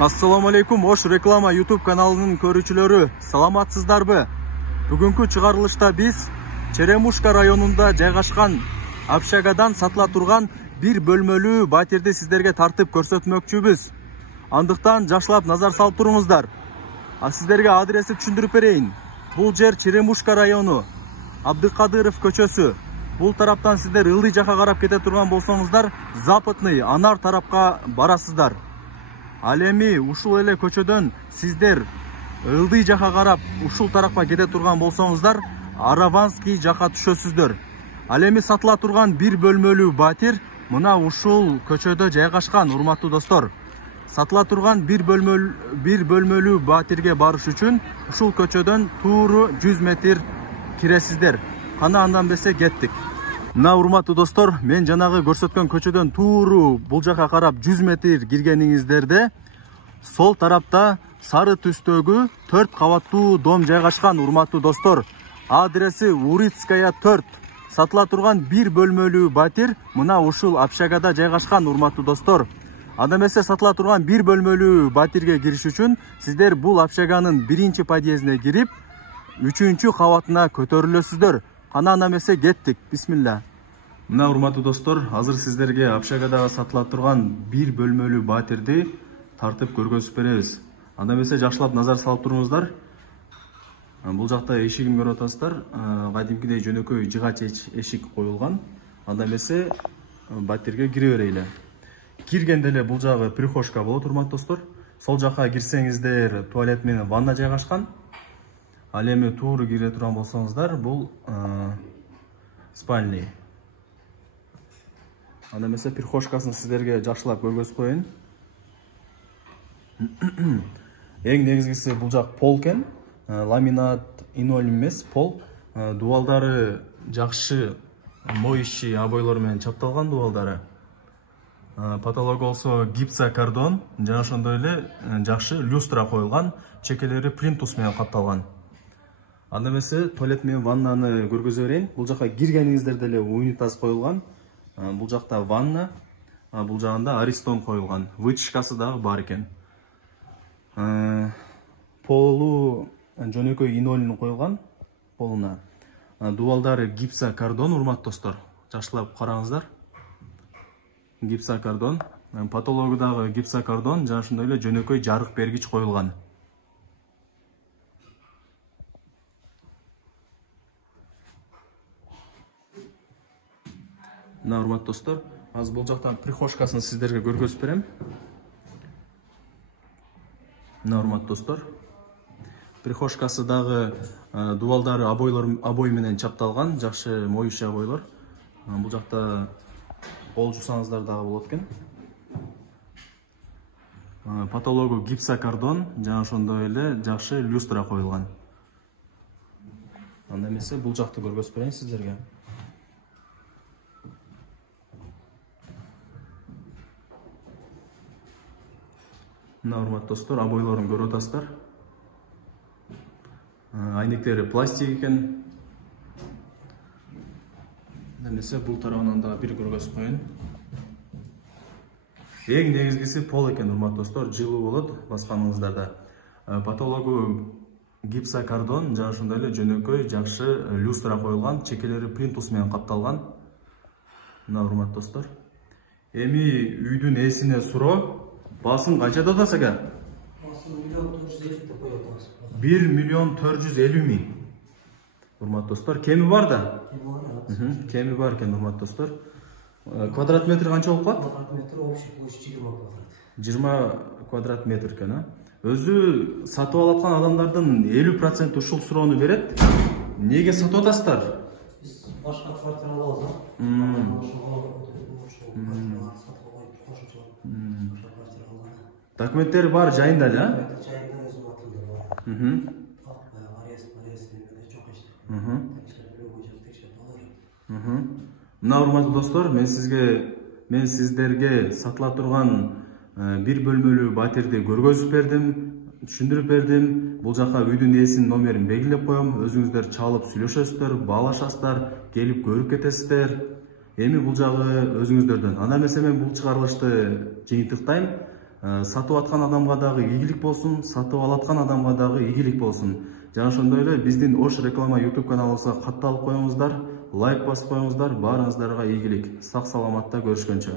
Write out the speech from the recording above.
Assalamu alaikum, Oş Reklama YouTube kanalının көрүүчүлөрү, саламатсыздарбы? Бүгүнкү чыгарылышта биз Черемушка районунда жайгашкан общагадан сатыла турган бир бөлмөлүү батирди сиздерге тартып көрсөтмөкчүбүз. Андыктан жакшылап назар салып туруңуздар. Сиздерге адрести түшүндүрүп берейин. Бул жер Черемушка району, Абдыкадыров көчөсү. Бул тараптан сиздер ылдый жака карап кете турган болсоңуздар, Западный Анар тарапка барасыздар. Ал эми ушул эле көчөдөн сиздер ылдый жака карап ушул тарапка кете турган болсоңуздар, Араванский жака түшөсүздөр. Ал эми сатыла турган бир бөлмөлүү батир мына ушул көчөдө жайгашкан, урматтуу достор. Сатыла турган бир бөлмөлүү батирге барыш үчүн ушул көчөдөн тууру 100 метр киресиздер. Кана андан бесе кеттик. Мына урматтуу достор, мен жанагы көрсөткөн көчөдөн тууру бул жака карап 100 метр киргениңиздерде сол тарапта сары түстөгү 4 кабаттуу дом жайгашкан, урматтуу достор. Адреси Урицкая 4. Сатыла турган бир бөлмөлүү батир мына ушул общагада жайгашкан, урматтуу достор. Анда эмесе сатыла турган бир бөлмөлүү батирге кириш үчүн сиздер бул общаганын 1-чи подъездине кирип, 3-чү кабатына көтөрүлөсүздөр. Кана анда эмесе кеттик. Бисмилла. Мына урматтуу достор, азыр сиздерге общагада сатыла турган бир бөлмөлүү батирди тартып көргөзүп беребиз. Анда эмесе жакшылап назар салып туруңуздар. Бул жакта эшигин көрүп атасыздар. Кадимкидей жөнөкөй жыгач эшик коюлган. Анда эмесе батирге кире берели. Киргенде эле бул жагы прихожка болот, урматтуу достор. Сол жака кирсеңиздер туалет менен ванна жайгашкан. Ал эми тууру кире турган болсоңуздар, бул спальный. Анда эмесе прихожкасын сиздерге жакшылап көргөзүп коеюн. Эң негизгиси бул жак пол экен. Ламинат, иноль эмес, пол. Дубалдары жакшы моющий обойлор менен чапталган дубалдары. Потолок болсо гипсокардон, жана ошондой эле жакшы люстра коюлган, чекелери плинтус менен капталган. Анда эмесе туалет менен ваннаны көргөзө берейин. Бул жака киргениңиздерде эле унитаз коюлган. Бул жакта ванна, бул жагында аристон коюлган. Вытяжкасы дагы бар экен. Полу жөнөкөй инолин коюлган полуна. Дубалдары гипсокардон, урматтуу достор. Жакшылап караңыздар. Гипсокардон, потологу дагы гипсокардон, жана ошондой эле жөнөкөй жарык бергич коюлган. Мына урматтуу достор, азыр бул жактан прихожкасын сиздерге көргөзүп берем. Мына урматтуу достор, прихожкасы дагы дубалдары обой менен чапталган, жакшы моющий обойлор. Бул жакта кол жусаңыздар дагы болот экен. Потологу гипсокардон, жана ошондой эле жакшы люстра коюлган. Анда эмесе бул жакты көргөзүп берейин сиздерге. Мына урматтуу достор, обойлорун көрүп атасыздар. Айнектери пластик экен. Немесе бул тарабынан да бир көргөзүп коеюн. Эң негизгиси пол экен, урматтуу достор, жылуу болот басканыңыздарда. Потологу гипсокардон, жана ошондой эле жөнөкөй жакшы люстра коюлган, чекелери плинтус менен капталган. Мына урматтуу достор. Эми үйдүн ээсине суроо. Басым канчада атасы экен? Басым 1.450 деп коюп атабыз. 1.450.000. Урматтуу достор, кеми бар да? Кеми бар экен, урматтуу достор. Квадрат метр канча болуп калат? Квадрат метр общий площадь 20 квадрат. 20 квадрат метр экен, Өзү сатып алып аткан адамдардын 50% ушул суроону берет. Неге сатып атасыздар? Биз башка квартира алабыз, Документтери бар жайында эле, Жайында өзүнүн атында бар. Мына урматтуу достор, мен сиздерге сатыла турган бир бөлмөлүү батирди көргөзүп бердим, түшүндүрүп бердим. Бул жака үйдүн ээсинин номерин белгилеп коем. Өзүңүздөр чалып сүйлөшөсүздөр, баалашасыздар, келип көрүп кетесиздер. Эми бул жагы өзүңүздөрдөн. Анда эмесе мен бул чыгарылышты жыйынтыктайм. Сатып аткан адамга дагы ийгилик болсун, сатып алаткан адамга дагы ийгилик болсун. Жана ошондой эле биздин Ош реклама YouTube каналыбызга катталып коюңуздар, лайк басып коюңуздар, баарыңыздарга ийгилик. Сак саламатта көрүшкөнчө.